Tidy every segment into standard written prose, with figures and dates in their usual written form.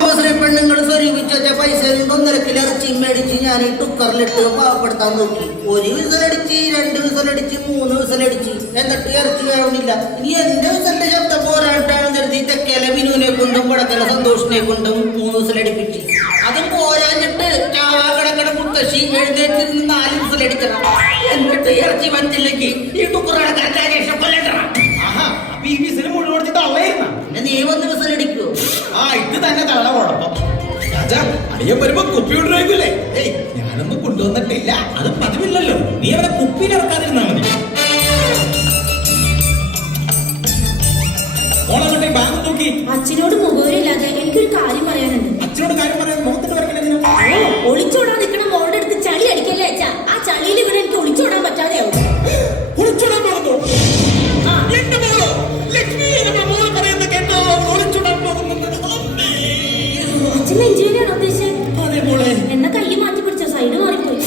പെണ്ണുങ്ങൾ സ്വരൂപിച്ച പൈസ 1.5 കിലോ ഇറച്ചി മേടിച്ച് ഞാൻ ഈ കുക്കറിലിട്ട് പാവപ്പെടുത്താൻ നോക്കി. 1 വിസലടിച്ച്, 2 വിസലടിച്ച്, 3 വിസലടിച്ച്, എന്നിട്ട് ഇറച്ചി വേവണില്ല. ഇനി എന്റെ വിസലിന്റെ ശബ്ദം പോരാട്ടാണ് കരുതി തെക്കേലെ മിനുവിനെ കൊണ്ടും വടക്കല സന്തോഷിനെ കൊണ്ടും 3 വിസലടിപ്പിച്ച്. അതും പോരാഞ്ഞിട്ട് കടക്കട മുത്തശ്ശി എഴുന്നേറ്റ് 4 വിസലടിക്കണം. എന്നിട്ട് ഇറച്ചി വന്നില്ലെങ്കിൽ ഈ കുക്കറടക്കാൻ ശേഷം കൊല്ലണം. ഈ വിസില് മുഴുവൻ തള്ളയിരുന്ന പിന്നെ നീ 1 വിസലടിക്കോ? ഇത് തന്നെ തള്ള കുഴപ്പം. രാജാ, അടിയൻ വരുമ്പോ കുപ്പി കൊണ്ടുവരേക്കൂലേ? ഞാനൊന്നും കൊണ്ടുവന്നിട്ടില്ല. അത് പതിവില്ലല്ലോ. നീ അവിടെ കുപ്പിയിൽ ഇറക്കാതിരുന്നാ മതി. ഓളെ ബാങ്ക് നോക്കി. അച്ഛനോട് മുഖവരില്ലാതെ എനിക്കൊരു കാര്യം പറയാനുണ്ട്. അച്ഛനോട് കാര്യം പറയാൻ മുഖത്തോട് വരക്കണേ. ഒളിച്ചോടാൻ നിൽക്കണ മോളുടെ അടുത്ത് ചളി അടിക്കല്ലേ അച്ഛാ? ആ ചളിയിൽ ഇവിടെ എനിക്ക് ഒളിച്ചോടാൻ പറ്റാതെയാവും. ഒളിച്ചോടാൻ പോകുന്നു. എന്റെ മോളോ ലക്ഷ്മി പറയുന്ന കേട്ടോ? ഒളിച്ചോടാൻ പോകുന്നു. അച്ഛൻ എഞ്ചിനീയറാണോ ഉദ്ദേശിച്ചത്? അതെ മോളെ. എന്നാ കൈ മാറ്റി പിടിച്ചോ, സൈഡ് മാറിപ്പോയി.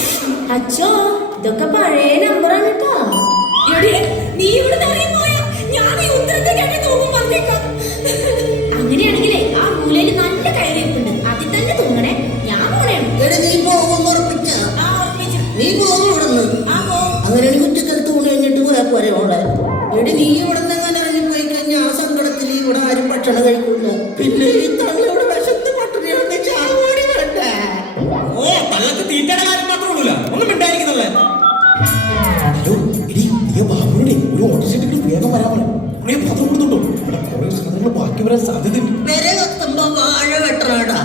അച്ഛോ, ഇതൊക്കെ പഴയ നമ്പറാണ് കേട്ടോ. നീ ഇവിടെ അങ്ങനെയാണെങ്കിലേ ആ മൂലയില് നല്ല കയറിയിട്ടുണ്ട്, അതിൽ തന്നെ തൂങ്ങണേ. ഞാൻ പോണേണ്. നീ പോകും ഉറപ്പിച്ച? നീ പോകും ഇവിടുന്ന്. അങ്ങനെയാണെങ്കിൽ ഉച്ചക്കൽ തൂണ് കഴിഞ്ഞിട്ട് പോയാ പോരെ മോളെ. എടി നീ ഇവിടുന്ന് അങ്ങനെ ഇറങ്ങി പോയി കഴിഞ്ഞാൽ ആ സങ്കടത്തിൽ ഇവിടെ ആരും ഭക്ഷണം കഴിക്കില്ല. പിന്നെ ഈ തള്ളയുടെ വിശത്ത് പട്ടിണിയാണെന്ന് ചാവോടി വേണ്ടേ? ഓ, തള്ളക്ക് തീറ്റയുടെ കാര്യം മാത്രമേ ഉള്ളൂ, ഒന്നും മിണ്ടായിരിക്കുന്നല്ലേ. ഹലോ എടി, നീ ബാബുവിടെ ഒരു ഓട്ടോറിക്ഷ വേഗം വരാൻ പറയും. കുറെ പത്രം കൊടുത്തുണ്ടോ? ഇവിടെ കുറെ സാധനങ്ങൾ ബാക്കി വരാൻ സാധ്യതയുണ്ട്. വരെ കത്തുമ്പോ വാഴ വെട്ടണടാ.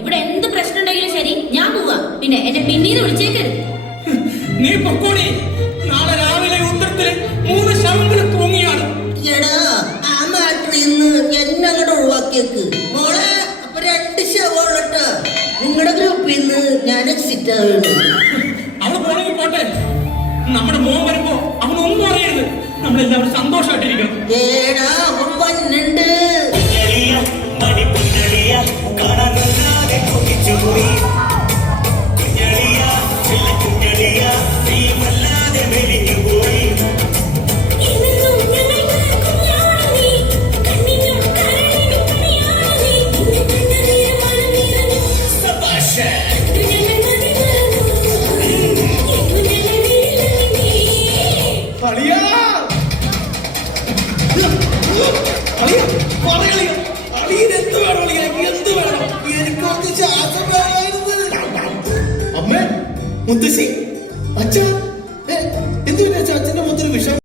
ഇവിടെ എന്ത് പ്രശ്നം ഉണ്ടെങ്കിലും ശരി, ഞാൻ പോവാ. പിന്നെ എന്നെ പിന്നീട് വിളിച്ചേക്കരുത്. നീ പൊക്കോടി. നാളെ രാവിലെ ഉത്തരത്തില് 3 ശവങ്ങൾ തൂങ്ങിയാണ്. എടാ, ആ മാട്രിന്ന് എന്നെ അങ്ങോട്ട് ഒഴിവാക്കിയേക്ക് മോളെ. അപ്പൊ 2 ശവോളട്ടാ. നിങ്ങളുടെ ഗ്രൂപ്പിൽ നിന്ന് ഞാൻ എക്സിറ്റ് ആവുന്നു. അവള് പോണെങ്കിൽ പോട്ടെ. നമ്മുടെ മോൻ വരുമ്പോ അവനൊന്നും അറിയരുത്. നമ്മളെല്ലാവരും സന്തോഷമായിട്ടിരിക്കണം. ഏടാ, അവൻ വന്നുണ്ട്. മുത്തശ്ശി